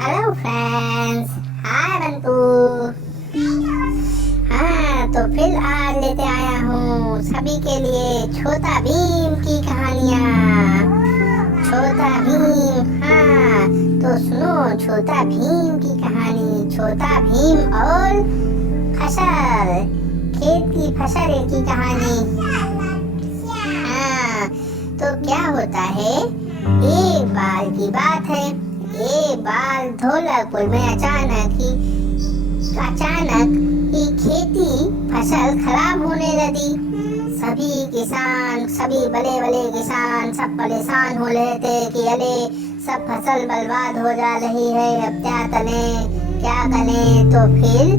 Hello friends, हाय बंटू। हाँ, तो फिर आज लेते आया हूँ सभी के लिए छोटा भीम की कहानियाँ। छोटा भीम, हाँ तो सुनो छोटा भीम की कहानी। छोटा भीम और फसल, खेत की फसल की कहानी। हाँ, तो क्या होता है, एक बार की बात है। एक बार धौलाकुल में अचानक ही खेती फसल खराब होने लगी। सभी किसान, सभी बड़े बड़े किसान सब परेशान हो रहे थे कि अरे सब फसल बर्बाद हो जा रही है, अब क्या करें क्या करें। तो फिर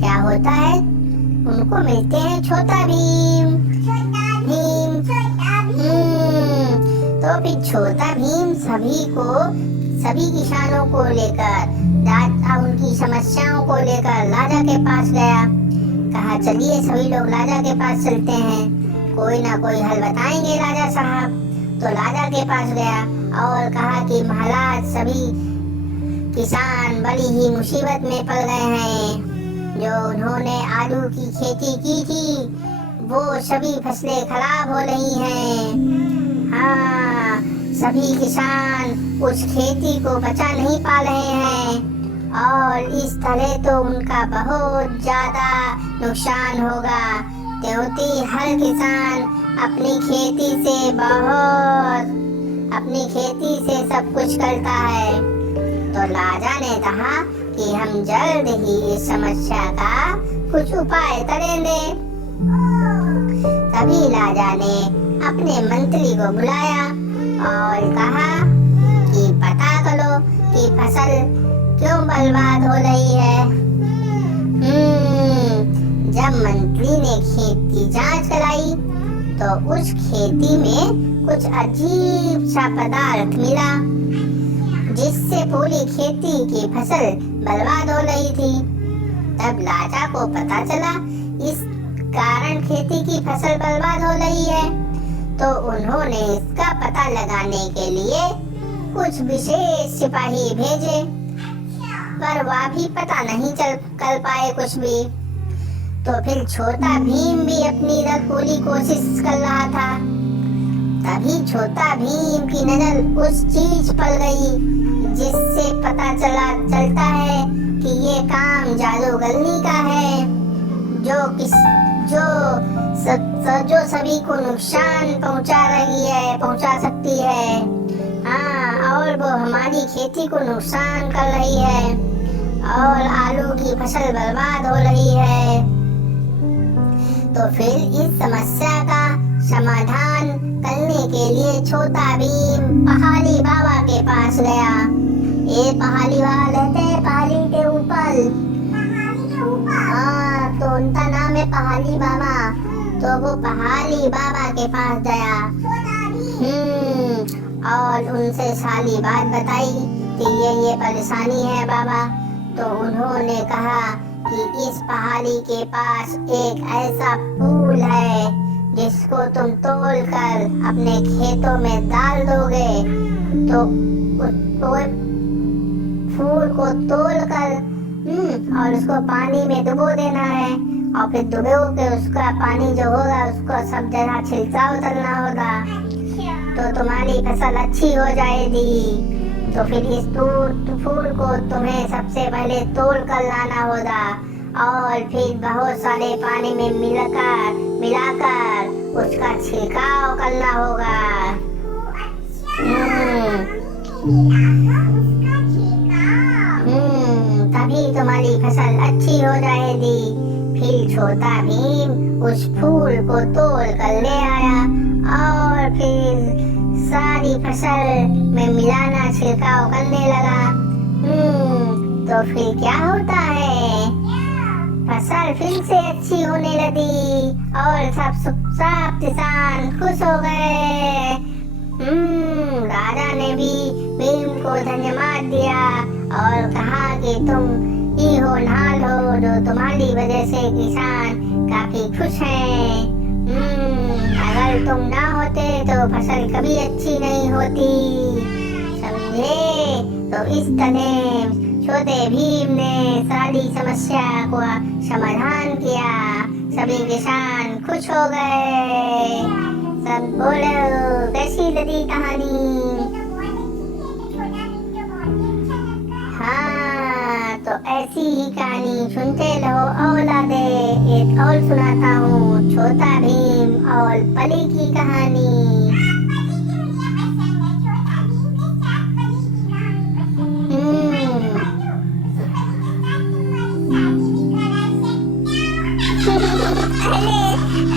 क्या होता है, उनको मिलते हैं छोटा भीम। तो फिर छोटा भीम सभी किसानों को लेकर, उनकी समस्याओं को लेकर राजा के पास गया। कहा चलिए सभी लोग राजा के पास चलते हैं, कोई ना कोई हल बताएंगे राजा साहब। तो राजा के पास गया और कहा कि महाराज सभी किसान बड़ी ही मुसीबत में पड़ गए हैं। जो उन्होंने आलू की खेती की थी वो सभी फसलें खराब हो रही हैं। हाँ, सभी किसान उस खेती को बचा नहीं पा रहे हैं और इस तरह तो उनका बहुत ज़्यादा नुकसान होगा। क्योंकि हर किसान अपनी खेती से सब कुछ करता है। तो राजा ने कहा कि हम जल्द ही इस समस्या का कुछ उपाय करेंगे। तभी राजा ने अपने मंत्री को बुलाया और कहा कि पता करो कि फसल क्यों बर्बाद हो रही है। जब मंत्री ने खेत की जांच कराई तो उस खेती में कुछ अजीब सा पदार्थ मिला जिससे पूरी खेती की फसल बर्बाद हो रही थी। तब राजा को पता चला इस कारण खेती की फसल बर्बाद हो रही है। तो उन्होंने इसका पता लगाने के लिए कुछ विशेष सिपाही भेजे, पर वह भी पता नहीं कर पाए कुछ भी। तो फिर छोटा भीम भी अपनी पूरी कोशिश कर रहा था। तभी छोटा भीम की नजर उस चीज पर गई जिससे पता चलता है कि ये काम जादूगरनी का है, जो सभी को नुकसान पहुंचा सकती है। हाँ, और वो हमारी खेती को नुकसान कर रही है और आलू की फसल बर्बाद हो रही है। तो फिर इस समस्या का समाधान करने के लिए छोटा भीम पहाड़ी बाबा के पास गया। ये पहाड़ी बाबा रहते हैं पहाड़ी के ऊपर। हाँ, तो उनका नाम है पहाड़ी बाबा। तो वो पहाड़ी बाबा के पास गया और उनसे सारी बात बताई कि ये परेशानी है बाबा। तो उन्होंने कहा कि इस पहाड़ी के पास एक ऐसा फूल है जिसको तुम तोड़कर अपने खेतों में डाल दोगे। तो फूल को तोड़कर और उसको पानी में डुबो देना है और फिर डुबो के उसका पानी जो होगा उसको सब जगह छिड़काव करना होगा तो तुम्हारी फसल अच्छी हो जाएगी। तो फिर इस फूल को तुम्हें सबसे पहले तोड़ कर लाना होगा और फिर बहुत सारे पानी में मिलाकर उसका छिड़काव करना होगा। तभी तुम्हारी फसल अच्छी हो जाएगी। फिर छोटा भीम उस फूल को तोड़ कर ले आया और फिर सारी फसल में मिलाना छिड़काव करने लगा। तो फिर क्या होता है, फसल फिर से अच्छी होने लगी और सब किसान खुश हो गए। राजा ने भी भीम को धन्यवाद दिया और कहा कि तुम ही होनहार हो जो तुम्हारी वजह से किसान काफी खुश हैं। अगर तुम ना होते तो फसल कभी अच्छी नहीं होती, समझे। तो इस तरह छोटे भीम ने सारी समस्या को समाधान किया। सभी किसान खुश हो गए। सब बोलो कैसी लगी कहानी? हाँ, तो ऐसी ही कहानी सुनते रहो औलादे। एक और सुनाता हूँ, छोटा भीम और पली की कहानी।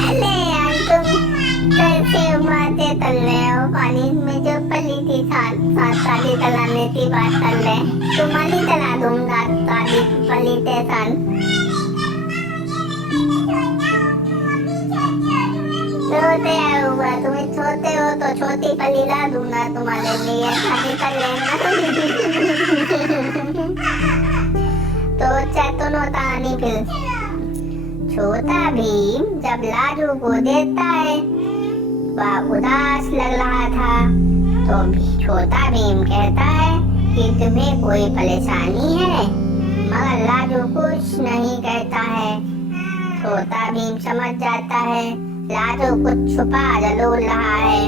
अरे यार, तुम कैसे उमाते तल रहे हो? पानी में जो पली थी ताली तलाने की बात कर रहे, तुम्हारी तला दूंगा ताली पली ते सन। छोटे हुआ, तुम्हें छोटे हो तो छोटी पली ला दूंगा तुम्हारे लिए, शादी कर लेना। तो चैतनो कहानी फिर। छोटा भीम जब लाजू को देखता है, वह उदास लग रहा था, तो छोटा भीम कहता है कि तुम्हें कोई परेशानी है? मगर लाजू कुछ नहीं कहता है। छोटा भीम समझ जाता है लाजू कुछ छुपा जरूर रहा है।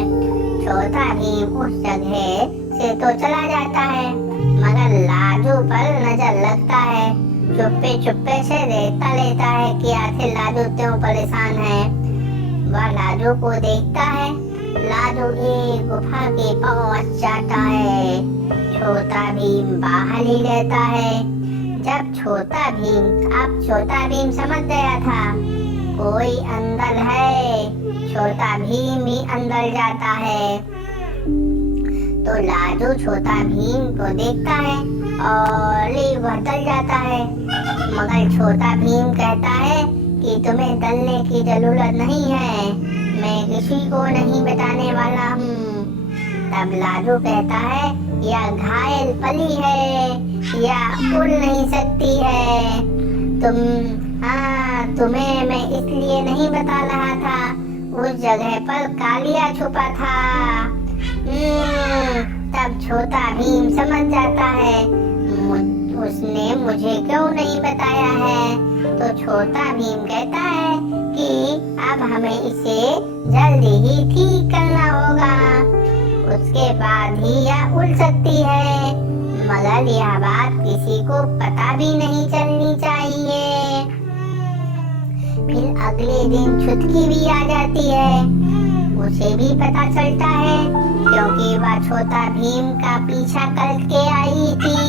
छोटा भीम उस जगह से तो चला जाता है, मगर लाजू पर नजर लगता है। चुप्पे चुप्पे से देखता लेता है कि आखिर लाजू क्यों परेशान है। वह लाजू को देखता है। लाजू एक गुफा के पहुंच जाता है। छोटा भीम बाहर ही रहता है। अब छोटा भीम समझ गया था कोई अंदर है। छोटा भीम ही अंदर जाता है। तो लाजू छोटा भीम को देखता है और वह डर जाता है, मगर छोटा भीम कहता है कि तुम्हें डरने की जरूरत नहीं है, मैं किसी को नहीं बताने वाला हूँ। तब लाजू कहता है यह घायल पली है, यह उड़ नहीं सकती है। तुम्हें मैं इसलिए नहीं बता रहा था, उस जगह पर कालिया छुपा था। तब छोटा भीम समझ जाता है उसने मुझे क्यों नहीं बताया है। तो छोटा भीम कहता है कि अब हमें इसे जल्दी ही ठीक करना होगा, उसके बाद ही यह उड़ सकती है, मगर यह बात किसी को पता भी नहीं चलनी चाहिए। फिर अगले दिन छुटकी भी आ जाती है। उसे भी पता चलता है क्योंकि वह छोटा भीम का पीछा करके आई थी।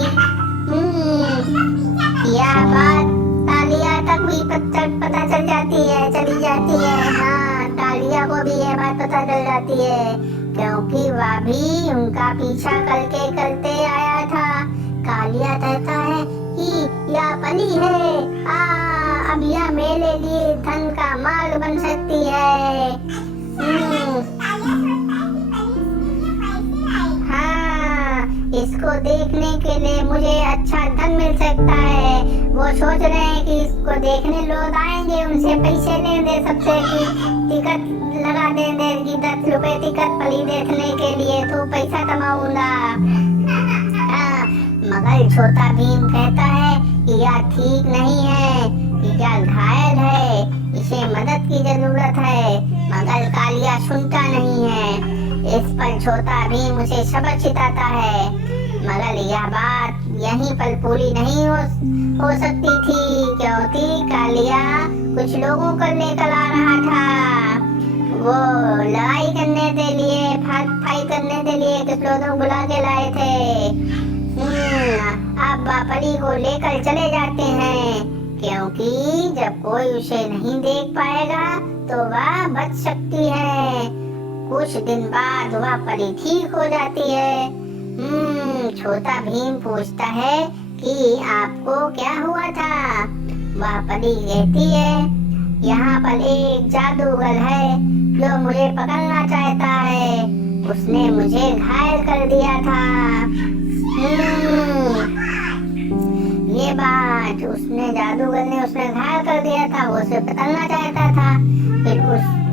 यह बात तालिया तक भी पता चल जाती है, चली जाती है। हाँ, तालिया को भी यह बात पता चल जाती है क्योंकि वह भी उनका पीछा करते आया था। कालिया कहता है कि यह पली है, अब यह मेरे लिए धन का माल बन सकती है। हाँ, इसको देखने के लिए मुझे अच्छा धन मिल सकता है। वो सोच रहे हैं कि इसको देखने लोग आएंगे, उनसे पैसे लेंगे, सबसे टिकट लगा देंगे कि 10 रुपए टिकट पली देखने के लिए, तो पैसा कमाऊंगा। मगर छोटा भीम कहता है कि यह ठीक नहीं है, कि यह घायल है, इसे मदद की जरूरत है। मगर कालिया सुनता नहीं है। इस पर छोटा भीम उसे सबक सिखाता है, मगर यह बात यहीं पर पूरी नहीं हो सकती थी क्योंकि कालिया कुछ लोगों को लेकर आ रहा था। वो लड़ाई करने के लिए, फाइट करने के लिए कुछ लोगों बुला के लाए थे। अब परी को लेकर चले जाते हैं क्योंकि जब कोई उसे नहीं देख पाएगा तो वह बच सकती है। कुछ दिन बाद वह परी ठीक हो जाती है। छोटा भीम पूछता है कि आपको क्या हुआ था। वह परी कहती है यहाँ पर एक जादूगर है जो मुझे पकड़ना चाहता है, उसने मुझे घायल कर दिया था। ये बात जादूगर ने उसने घायल कर दिया था, वो उसे पकड़ना चाहता था, फिर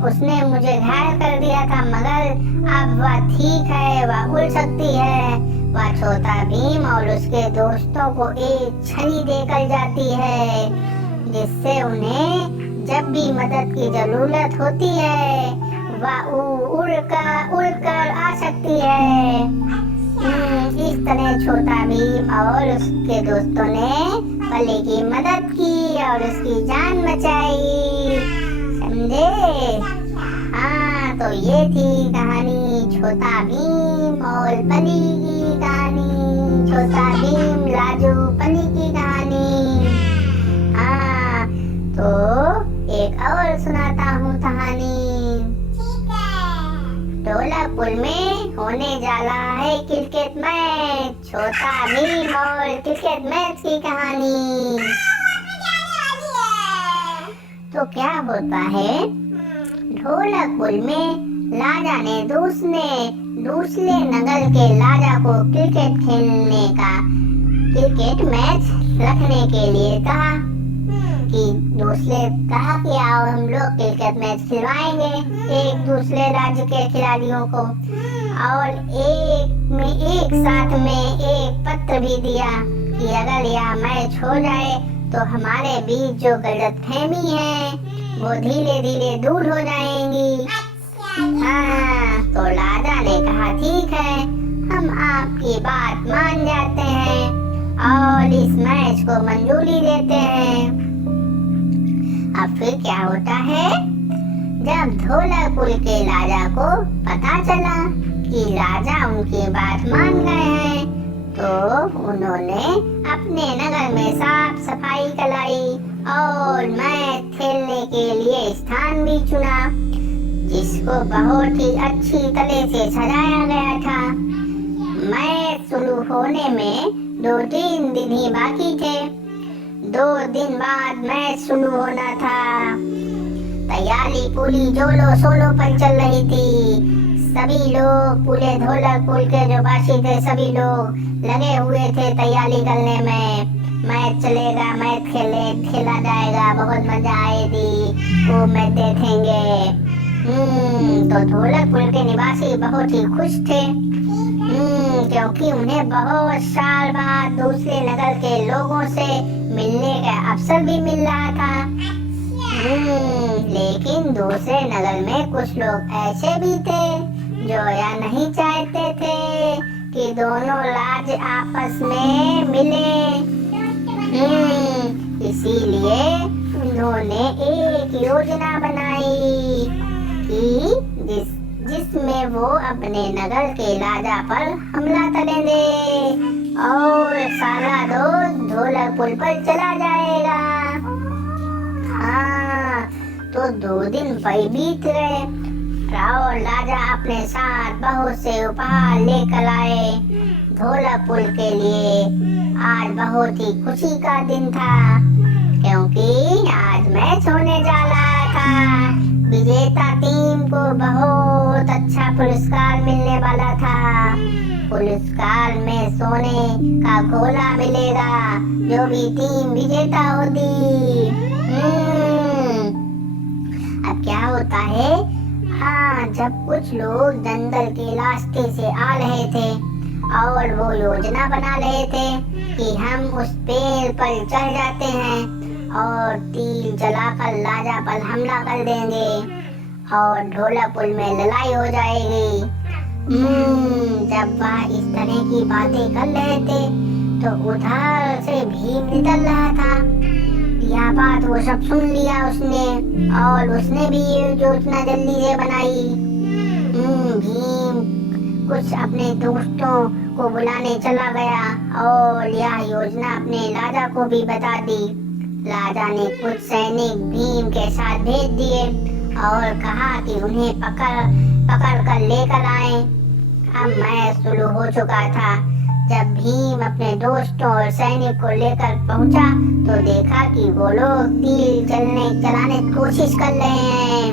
उसने मुझे घायल कर दिया था, मगर अब वह ठीक है, वह उड़ सकती है, वह छोटा भीम और उसके दोस्तों को एक छड़ी देकर जाती है, जिससे उन्हें जब भी मदद की जरूरत होती है वह उड़कर आ सकती है। इस तरह छोटा भीम और उसके दोस्तों ने पली की मदद की और उसकी जान बचाई, समझे? हाँ, तो ये थी कहानी छोटा भीम और पली की कहानी, छोटा भीम लाजू पली की कहानी। हाँ, तो एक और सुनाता हूँ कहानी। ढोलकपुर में होने जा रहा है क्रिकेट मैच, छोटा भीम और क्रिकेट मैच की कहानी। तो क्या होता है, ढोलकपुर में राजा ने दूसरे नगर के राजा को क्रिकेट मैच रखने के लिए कहा कि आओ हम लोग क्रिकेट मैच खिलवाएंगे एक दूसरे राज्य के खिलाड़ियों को। और एक साथ में एक पत्र भी दिया कि अगर यह मैच हो जाए तो हमारे बीच जो गलतफहमी है वो धीरे धीरे दूर हो जाएंगी। हाँ, तो राजा ने कहा ठीक है, हम आपकी बात मान जाते हैं और इस मैच को मंजूरी देते हैं। अब फिर क्या होता है, जब ढोलकपुर के राजा को पता चला कि राजा उनकी बात मान गए हैं, तो उन्होंने अपने नगर में साफ सफाई कराई और मैच खेलने के लिए स्थान भी चुना, जिसको बहुत ही अच्छी तरह से सजाया गया था। मैच शुरू होने में 2-3 दिन ही बाकी थे। 2 दिन बाद मैच शुरू होना था। तैयारी पूरी जोरों शोरों पर चल रही थी। सभी लोग, पूरे ढोलकपुर के जो वासी थे, सभी लोग लगे हुए थे तैयारी करने में। मैच चलेगा, मैच खेला जाएगा, बहुत मजा आएगी, वो मैच देखेंगे। तो ढोलकपुर के निवासी बहुत ही खुश थे, क्योंकि उन्हें बहुत साल बाद दूसरे नगर के लोगों से मिलने का अवसर भी मिल रहा था। लेकिन दूसरे नगर में कुछ लोग ऐसे भी थे जो यह नहीं चाहते थे कि दोनों राज्य आपस में मिले। इसीलिए उन्होंने एक योजना बनाई कि जिसमें वो अपने नगर के राजा पर हमला करेंगे और सारा ढोलकपुर पर चला जाएगा। हाँ, तो 2 दिन बीत गए और राजा अपने साथ बहुत से उपहार लेकर आए। ढोलकपुर के लिए आज बहुत ही खुशी का दिन था, क्योंकि आज मैच होने जा रहा था। विजेता टीम को बहुत अच्छा पुरस्कार मिलने वाला था। पुरस्कार में सोने का गोला मिलेगा जो भी टीम विजेता होती। अब क्या होता है, हाँ, जब कुछ लोग जंगल के रास्ते से आ रहे थे और वो योजना बना रहे थे कि हम उस पेड़ पर चढ़ जाते हैं और तीर जलाकर राजा पर हमला कर देंगे और ढोलकपुर में लड़ाई हो जाएगी। जब वह इस तरह की बातें कर रहे थे तो उधर से भीम निकल रहा था। यह बात वो सब सुन लिया उसने, और उसने भी ये योजना जल्दी से बनाई। भीम कुछ अपने दोस्तों को बुलाने चला गया और यह योजना अपने राजा को भी बता दी। राजा ने कुछ सैनिक भीम के साथ भेज दिए और कहा कि उन्हें पकड़ कर लेकर आए। अब मैच शुरू हो चुका था। जब भीम अपने दोस्तों और सैनिक को लेकर पहुंचा तो देखा कि वो लोग तीर चलाने की कोशिश कर रहे हैं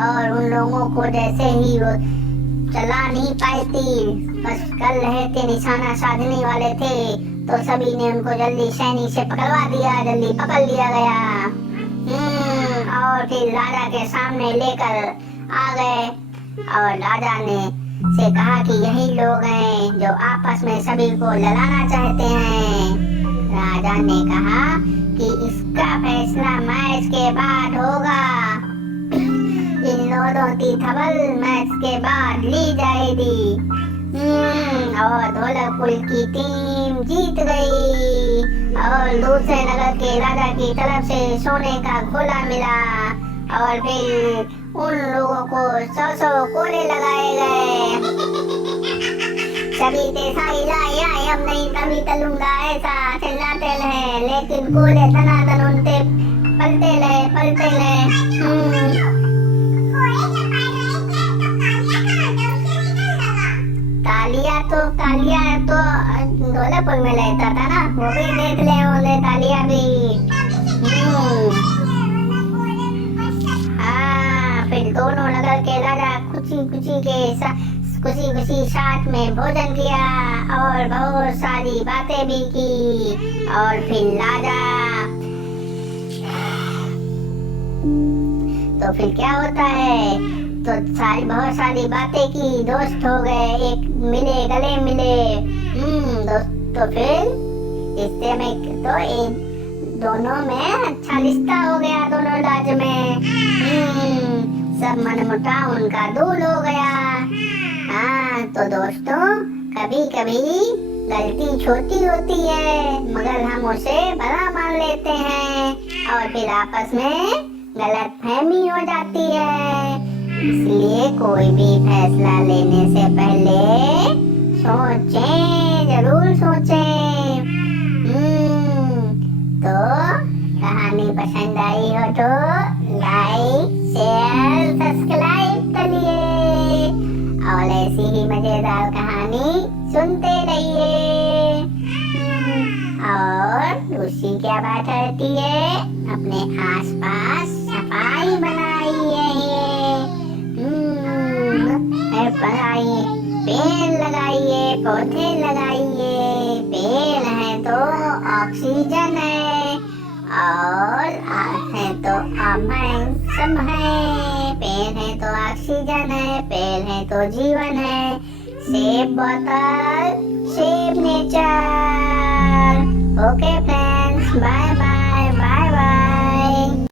और उन लोगों को जैसे ही वो चला नहीं पाए तीर, बस कर रहे थे, निशाना साधने वाले थे, तो सभी ने उनको जल्दी सैनिक से पकड़वा दिया, जल्दी पकड़ लिया गया। और फिर राजा के सामने लेकर आ गए और राजा ने से कहा कि यही लोग हैं जो आपस में सभी को लड़ाना चाहते हैं। राजा ने कहा कि इसका फैसला मैच के बाद होगा। इन दोनों की खबर मैच के बाद ली जाएगी। और ढोलकपुर की टीम जीत गई और दूसरे नगर के राजा की तरफ से सोने का गोला मिला और फिर उन लोगों को 100 कोड़े लगाए गए। सभी के साई लाई आई अब नहीं कभी तलूंगा ऐसा चिल्लाते रहे, लेकिन कोड़े तनातन उनके पलते रहे। तालिया तो ढोलकपुर में रहता था ना, वो भी देख ले होंगे तालिया भी। हाँ, फिर दोनों नगर के राजा खुशी साथ में भोजन किया और बहुत सारी बातें भी की। और फिर राजा तो फिर क्या होता है, तो बहुत सारी बातें की, दोस्त हो गए, एक मिले, गले मिले। दोस्त तो फिर रिश्ते में तो एक दोनों में अच्छा रिश्ता हो गया, दोनों राज्य में। सब मनमुटाव उनका दूर हो गया। हाँ तो दोस्तों, कभी कभी गलती छोटी होती है मगर हम उसे बड़ा मान लेते हैं और फिर आपस में गलतफहमी हो जाती है। इसलिए कोई भी फैसला लेने से पहले सोचें, जरूर सोचें। तो कहानी पसंद आई हो तो लाइक, शेयर, सब्सक्राइब करिए और ऐसी ही मजेदार कहानी सुनते रहिए। और दूसरी क्या बात रहती है, अपने आसपास सफाई बनाइए, पेड़ लगाइए, पौधे लगाइए। पेड़ है तो ऑक्सीजन है और है तो सब है। पेड़ है तो ऑक्सीजन है, पेड़ है तो जीवन है। Save water, save nature. Okay friends, bye bye.